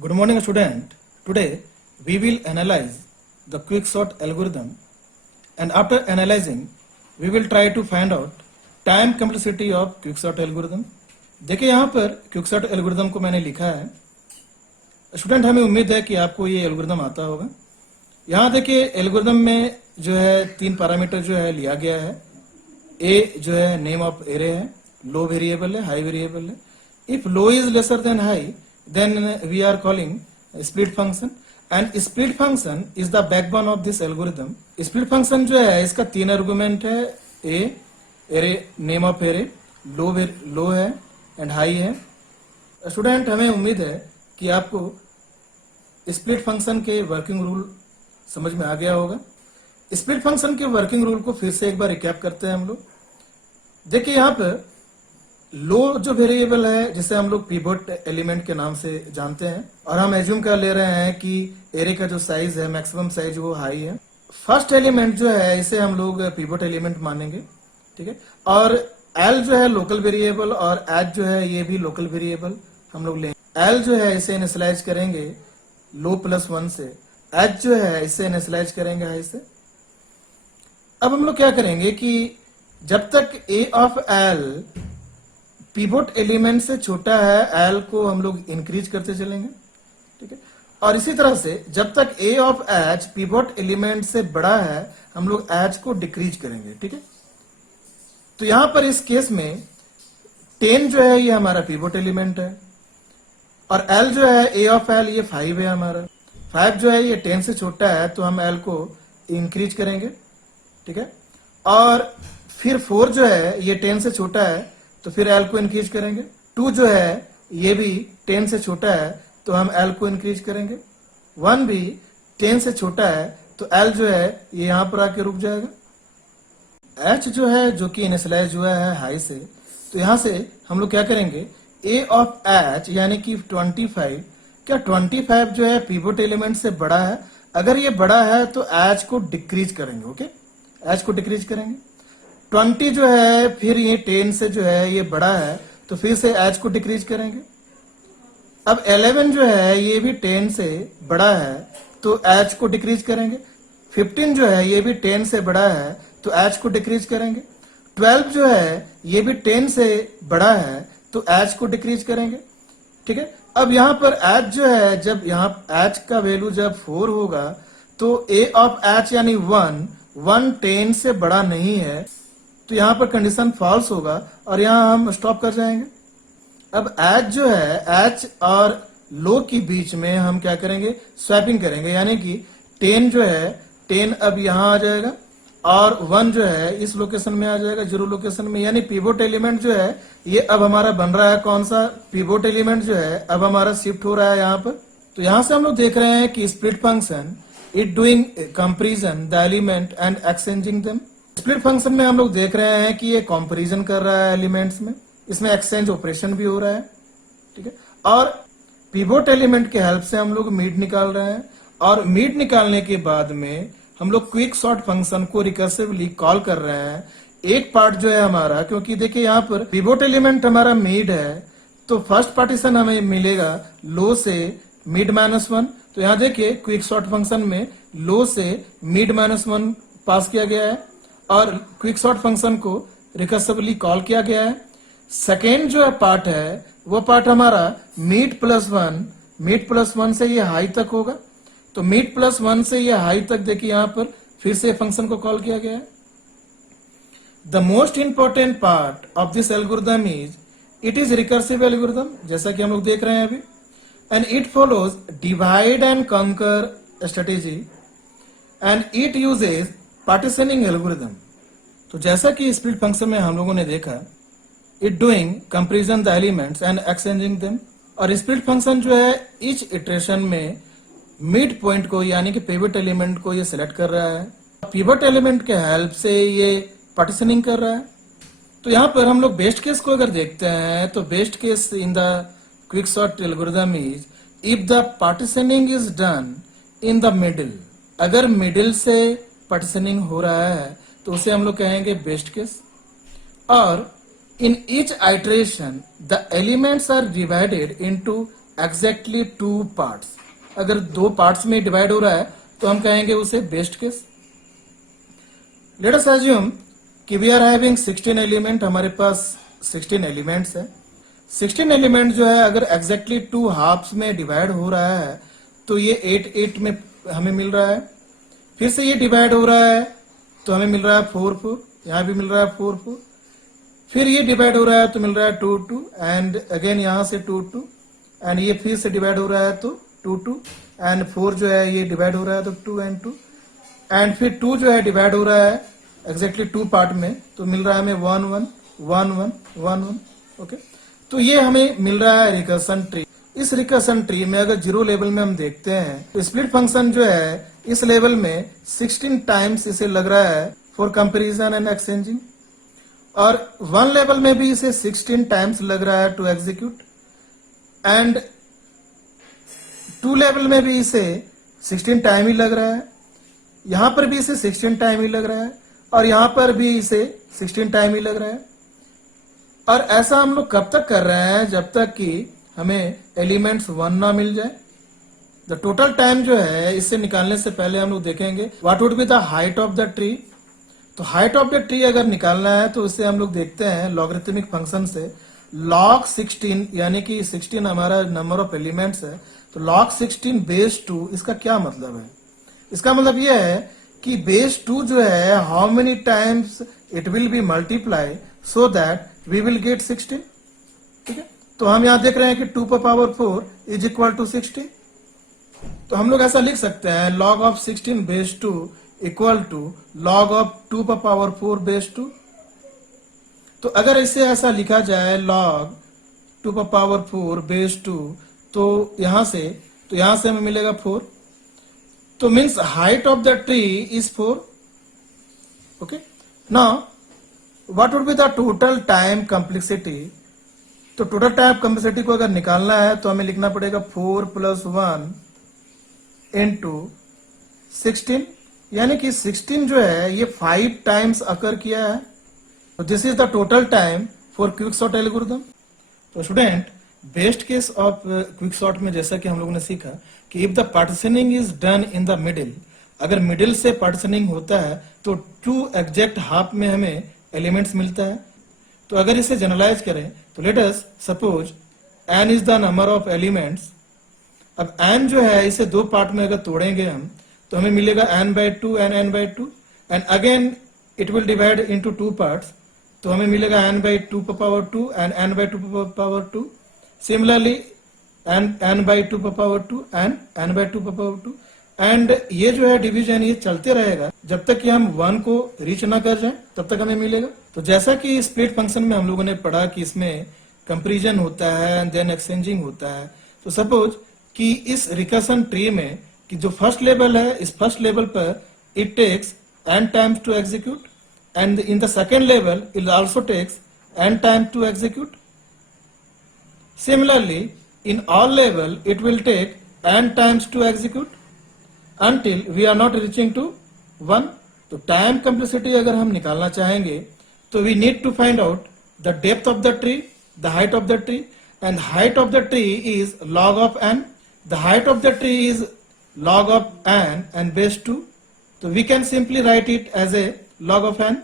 Good morning, student. Today we will analyze the quicksort algorithm, and after analyzing we will try to find out time complexity of quicksort algorithm. देखिए यहाँ पर quicksort algorithm को मैंने लिखा है. Student, हमें उम्मीद है कि आपको ये एल्गोरिथम आता होगा. यहाँ देखिए एल्गोरिथम में जो है 3 पैरामीटर जो है लिया गया है. ए जो है नेम ऑफ एरे है, लो वेरिएबल है, हाई वेरिएबल है. If low is lesser than high then we are calling split function, and split function is the backbone of this algorithm. split function जो है इसका 3 आर्गुमेंट है. ए एरे नेम ऑफ एरे, लो है and high है. Student, हमें उम्मीद है कि आपको स्प्लिट फंक्शन के वर्किंग रूल समझ में आ गया होगा. स्प्लिट फंक्शन के वर्किंग रूल को फिर से एक बार रिकैप करते हैं हम लोग. देखिए यहाँ पर लो जो वेरिएबल है जिसे हम लोग पिवट एलिमेंट के नाम से जानते हैं, और हम एज्यूम कर ले रहे हैं कि एरे का जो साइज है मैक्सिमम साइज वो हाई है. फर्स्ट एलिमेंट जो है इसे हम लोग पिवट एलिमेंट मानेंगे, ठीक है. और एल जो है लोकल वेरिएबल और एच जो है ये भी लोकल वेरिएबल हम लोग लेंगे. एल जो है इसे इनिशियलाइज करेंगे लो +1 से, एच जो है इसे इनिशियलाइज करेंगे हाई से. अब हम लोग क्या करेंगे कि जब तक ए ऑफ एल पिवट एलिमेंट से छोटा है एल को हम लोग इंक्रीज करते चलेंगे, ठीक है. और इसी तरह से जब तक ए ऑफ एच पिवट एलिमेंट से बड़ा है हम लोग एच को डिक्रीज करेंगे, ठीक है. तो यहां पर इस केस में 10 जो है ये हमारा पिवट एलिमेंट है, और एल जो है ए ऑफ एल ये 5 है हमारा. 5 जो है ये 10 से छोटा है तो हम एल को इंक्रीज करेंगे, ठीक है. और फिर 4 जो है ये 10 से छोटा है तो फिर एल को इंक्रीज करेंगे. 2 जो है ये भी 10 से छोटा है तो हम एल को इंक्रीज करेंगे. 1 भी 10 से छोटा है तो एल जो है ये यहां पर आके रुक जाएगा. एच जो है जो कि इनिशियलाइज हुआ है हाई से, तो यहां से हम लोग क्या करेंगे ए ऑफ एच यानी कि 25. क्या 25 जो है पिवट एलिमेंट से बड़ा है? अगर ये बड़ा है तो एच को डिक्रीज करेंगे. ओके, एच को डिक्रीज करेंगे. 20 जो है फिर ये 10 से जो है ये बड़ा है तो फिर से एच को डिक्रीज करेंगे. अब 11 जो है ये भी 10 से बड़ा है तो एच को डिक्रीज करेंगे. 15 जो है ये भी 10 से बड़ा है तो एच को डिक्रीज करेंगे. 12 जो है ये भी 10 से बड़ा है तो एच को डिक्रीज करेंगे, ठीक है. अब यहां पर एच जो है जब यहां एच का वैल्यू जब 4 होगा तो ए ऑफ एच यानी 1 10 से बड़ा नहीं है तो यहां पर कंडीशन फॉल्स होगा और यहां हम स्टॉप कर जाएंगे. अब एच जो है एच और लो के बीच में हम क्या करेंगे स्वैपिंग करेंगे, यानी कि 10 जो है 10 अब यहां आ जाएगा और 1 जो है इस लोकेशन में आ जाएगा 0 लोकेशन में. यानी पिवट एलिमेंट जो है ये अब हमारा बन रहा है कौन सा पिवट एलिमेंट जो है अब हमारा शिफ्ट हो रहा है यहाँ पर. तो यहां से हम लोग देख रहे हैं कि split function it doing comparison the element and exchanging them. Split function में हम लोग देख रहे हैं कि ये कंपैरिजन कर रहा है एलिमेंट्स में, इसमें एक्सचेंज ऑपरेशन भी हो रहा है, ठीक है. और पिवट एलिमेंट के हेल्प से हम लोग मीड निकाल रहे हैं, और मीड निकालने के बाद में हम लोग क्विकसॉर्ट फंक्शन को रिकर्सिवली कॉल कर रहे हैं. एक पार्ट जो है हमारा, क्योंकि देखिए यहाँ पर पिवट एलिमेंट हमारा मीड है तो फर्स्ट पार्टीशन हमें मिलेगा लो से मिड -1. तो यहाँ देखिए क्विकसॉर्ट फंक्शन में लो से मिड -1 पास किया गया है और क्विकसॉर्ट फंक्शन को रिकर्सिवली कॉल किया गया है. सेकेंड जो पार्ट है वो पार्ट हमारा मिड +1 से ये हाई तक होगा. तो मिड +1 से ये हाई तक देखिए यहाँ पर फिर से फंक्शन को कॉल किया गया है. The most important part of this algorithm is it is recursive algorithm, जैसा कि हम लोग देख रहे हैं अभी. And it follows divide and conquer strategy and it uses partitioning algorithm. तो जैसा कि स्प्लिट फंक्शन में हम लोगों ने देखा it doing comparison the elements and exchanging them. और स्प्लिट फंक्शन जो है ईच इटरेशन में मिड पॉइंट को यानी कि पिवट एलिमेंट को ये सिलेक्ट कर रहा है, पिवट एलिमेंट के हेल्प से ये पार्टीशनिंग कर रहा है. तो यहाँ पर हम लोग बेस्ट केस को अगर देखते हैं तो best case in the quicksort algorithm is if the partitioning is done in the middle. अगर मिडिल से पार्टीशनिंग हो रहा है तो उसे हम लोग कहेंगे बेस्ट केस. और in each iteration the elements are divided into exactly 2 parts, अगर 2 पार्ट्स में डिवाइड हो रहा है तो हम कहेंगे उसे best case. Let us assume कि वी आर हैविंग 16 एलिमेंट, हमारे पास 16 एलिमेंट्स है। 16 एलिमेंट जो है अगर एग्जैक्टली 2 हाफ्स में डिवाइड हो रहा है तो ये 8 में हमें मिल रहा है। फिर से ये डिवाइड हो रहा है तो हमें मिल रहा है 4, यहाँ भी मिल रहा है 4, फिर ये डिवाइड हो रहा है तो मिल रहा है 2 एंड अगेन यहाँ से 2 एंड ये फिर से डिवाइड हो रहा है तो 2 एंड 4 जो है ये डिवाइड हो रहा है तो 2 एंड 2 एंड फिर 2 जो है डिवाइड हो रहा है एग्जैक्टली 2 पार्ट में तो मिल रहा है हमें 1 1 ओके। तो ये हमें मिल रहा है रिकर्सन ट्री। इस रिकर्सन ट्री में अगर 0 लेवल में हम देखते हैं तो स्प्लिट फंक्शन जो है इस लेवल में 16 टाइम्स इसे लग रहा है फॉर कंपेरिजन एंड एक्सचेंजिंग, और 1 लेवल में भी इसे 16 टाइम्स लग रहा है टू एग्जीक्यूट, एंड 2 लेवल में भी इसे 16 टाइम ही लग रहा है, यहां पर भी इसे 16 टाइम ही लग रहा है, और यहां पर भी इसे 16 टाइम ही लग रहा है। और ऐसा हम लोग कब तक कर रहे हैं, जब तक कि हमें एलिमेंट्स 1 ना मिल जाए। द टोटल टाइम जो है इससे निकालने से पहले हम लोग देखेंगे what would be the height of the tree. तो हाइट ऑफ द ट्री अगर निकालना है तो इससे हम लोग देखते हैं लॉगरिथमिक फंक्शन से log 16, यानी कि 16 हमारा नंबर ऑफ एलिमेंट्स है, तो log 16 बेस 2, इसका क्या मतलब है? इसका मतलब यह है कि बेस 2 जो है how many times it will be multiply so that we will get 16। ठीक है, तो हम यहां देख रहे हैं कि 2 पर पावर 4 इज इक्वल टू 16, तो हम लोग ऐसा लिख सकते हैं log of 16 base 2 equal to log of 2 पर पावर 4 बेस 2। तो अगर इसे ऐसा लिखा जाए log 2 पर पावर 4 बेस 2, तो यहां से हमें मिलेगा 4, तो means height of the tree is 4। Okay, now what would be the total time complexity. तो टोटल टाइम कॉम्प्लेक्सिटी को अगर निकालना है तो हमें लिखना पड़ेगा 4 + 1 इंटू 16, यानी कि 16 जो है ये 5 टाइम्स अकर किया है। तो this is the total time for quicksort algorithm. तो student, best case of quicksort में जैसा कि हम लोगों ने सीखा कि if the partitioning is done in the middle, अगर मिडिल से पार्टीशनिंग होता है तो 2 एग्जैक्ट हाफ में हमें एलिमेंट्स मिलता है। तो अगर इसे जनरलाइज करें तो let us suppose n is the number of elements. अब n जो है इसे 2 पार्ट में अगर तोड़ेंगे हम तो हमें मिलेगा n/2 and n/2 and again it will divide into 2 parts, तो हमें मिलेगा n/2 पर पावर 2 एंड n/2 पर पावर 2, सिमिलरली n/2 पर पावर 2 एंड n/2 पर पावर 2, एंड ये जो है डिवीजन ये चलते रहेगा जब तक कि हम 1 को रीच ना कर जाए, तब तक हमें मिलेगा। तो जैसा कि स्प्लिट फंक्शन में हम लोगों ने पढ़ा कि इसमें कंपैरिजन होता है एंड देन एक्सचेंजिंग होता है। तो सपोज कि इस रिकर्सन ट्री में कि जो फर्स्ट लेवल है, इस फर्स्ट लेवल पर it takes n times to execute, and in the second level it also takes n time to execute. Similarly, in all level it will take n times to execute until we are not reaching to 1. तो time complexity अगर हम निकालना चाहेंगे तो we need to find out the depth of the tree, the height of the tree, and height of the tree is log of n. The height of the tree is log of n and base 2. तो we can simply write it as a log of n.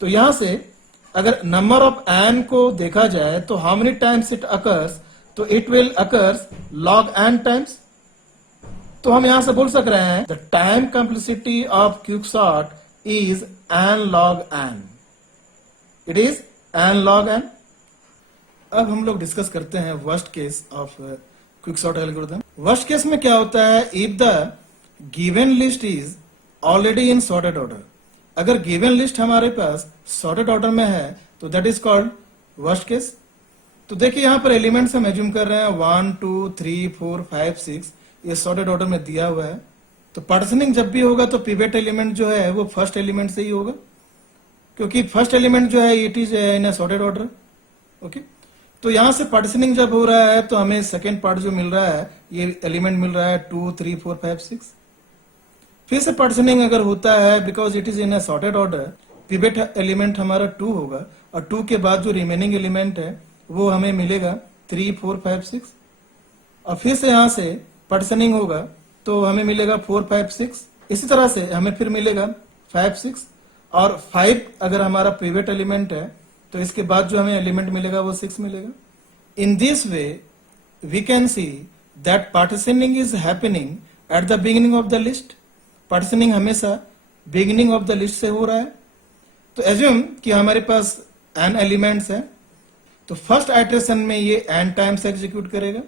तो यहां से अगर number of n को देखा जाए तो how many times it occurs, तो it will occurs log n टाइम्स। तो हम यहां से बोल सक रहे हैं the time complexity of quicksort is n log n, it is n log n। अब हम लोग डिस्कस करते हैं worst case of quicksort algorithm. Worst case में क्या होता है, if the given list is already in sorted order. अगर गिवन लिस्ट हमारे पास सॉर्टेड ऑर्डर में है तो that is called worst case. तो देखिए यहां पर एलिमेंट्स हम एज्यूम कर रहे हैं 1 2 3 4 5 6, ये सॉर्टेड ऑर्डर में दिया हुआ है। तो पार्टीशनिंग जब भी होगा तो पिवट एलिमेंट जो है वो फर्स्ट एलिमेंट से ही होगा, क्योंकि फर्स्ट एलिमेंट जो है it is in sorted order. Okay, तो यहां से पार्टीशनिंग जब हो रहा है तो हमें सेकेंड पार्ट जो मिल रहा है ये एलिमेंट मिल रहा है 2 3 4 5 6। फिर से पार्टीशनिंग अगर होता है because it is in sorted order, pivot element हमारा 2 होगा और 2 के बाद जो रिमेनिंग एलिमेंट है वो हमें मिलेगा 3 4 5 6। और फिर से यहाँ से पार्टीशनिंग होगा तो हमें मिलेगा 4 5 6। इसी तरह से हमें फिर मिलेगा 5 6 और 5 अगर हमारा पिवट एलिमेंट है तो इसके बाद जो हमें एलिमेंट मिलेगा वो 6 मिलेगा। In this way we can see that partitioning is happening at the beginning of the list. Partitioning हमेशा बिगिनिंग ऑफ द लिस्ट से हो रहा है। तो एज्यूम कि हमारे पास n एलिमेंट्स है तो फर्स्ट आइटरेशन में ये n टाइम्स एग्जीक्यूट करेगा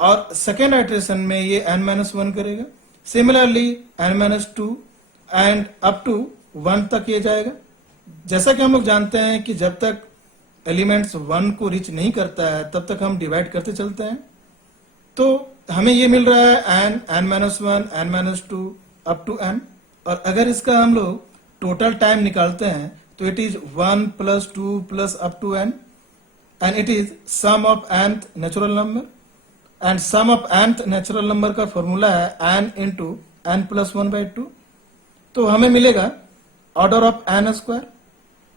और सेकेंड आइटरेशन में ये n-1 करेगा। Similarly n-2 and up to 1 तक ये जाएगा। जैसा कि हम लोग जानते हैं कि जब तक एलिमेंट्स 1 को रीच नहीं करता है तब तक हम डिवाइड करते चलते हैं। तो हमें ये मिल रहा है n-1 n-2 up to n, और अगर इसका हम लोग टोटल टाइम निकालते हैं तो it is 1 + 2 + up to n and it is sum of nth natural number and sum of nth natural number का फॉर्मूला है n × n + 1/2। तो हमें मिलेगा order of n²।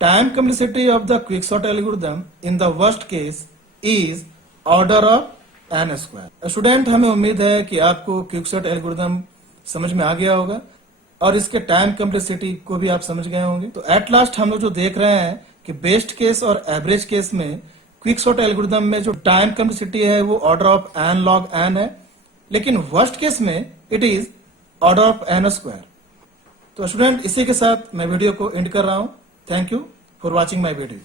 Time complexity of the quicksort algorithm in the worst case is order of n²। Student, हमें उम्मीद है कि आपको क्विकसॉर्ट एल्गोरिथम समझ में आ गया होगा और इसके टाइम कम्प्लेक्सिटी को भी आप समझ गए होंगे। तो एट लास्ट हम लोग जो देख रहे हैं कि बेस्ट केस और एवरेज केस में क्विकसॉर्ट एल्गोरिथम में जो टाइम कम्प्लेक्सिटी है वो order of n log n है, लेकिन वर्स्ट केस में it is order of n²। तो स्टूडेंट, इसी के साथ मैं वीडियो को एंड कर रहा हूं। Thank you for watching my video.